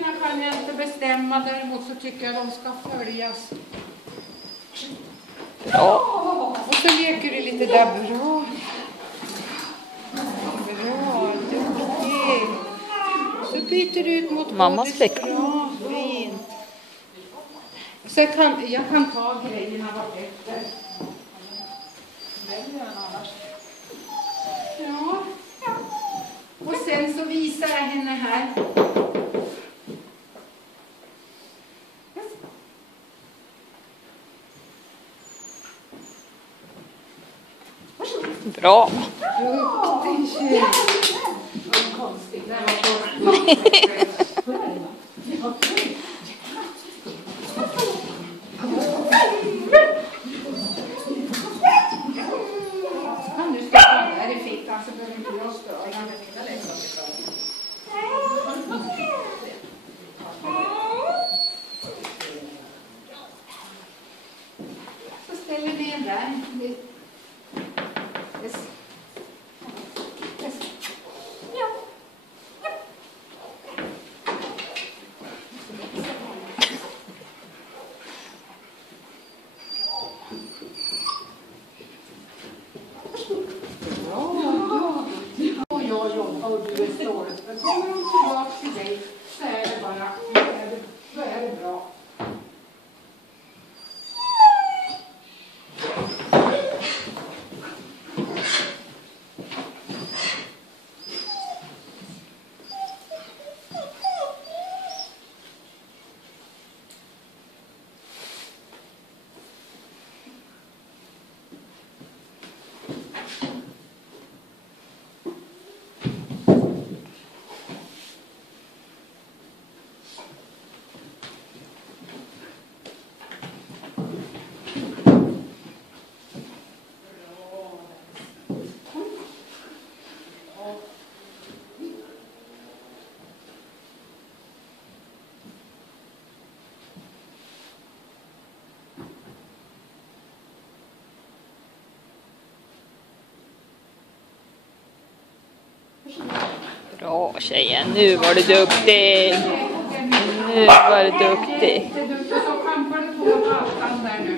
Reglerna kan jag inte bestämma, däremot så tycker jag de ska följas. Bra. Och så leker du lite där. Bra. Bra, duktig. Så byter du ut mot Mammas fläck. Bra, fint. Så jag kan ta grejerna vartefter. Ja. Och sen så visar jag henne här. Bra. Duktig tjej. Vad konstigt. Det var kan du stoppa den där i fickan så behöver inte jag störa. Så ställer vi den där. Yes. Yes. Ja. Och jag jobbar och du är stolt. Men kommer de tillbaka till dig så är det bara, då är det bra. Bra tjejen, nu var du duktig. Nu var du duktig. Så kampar du på halkan där nu.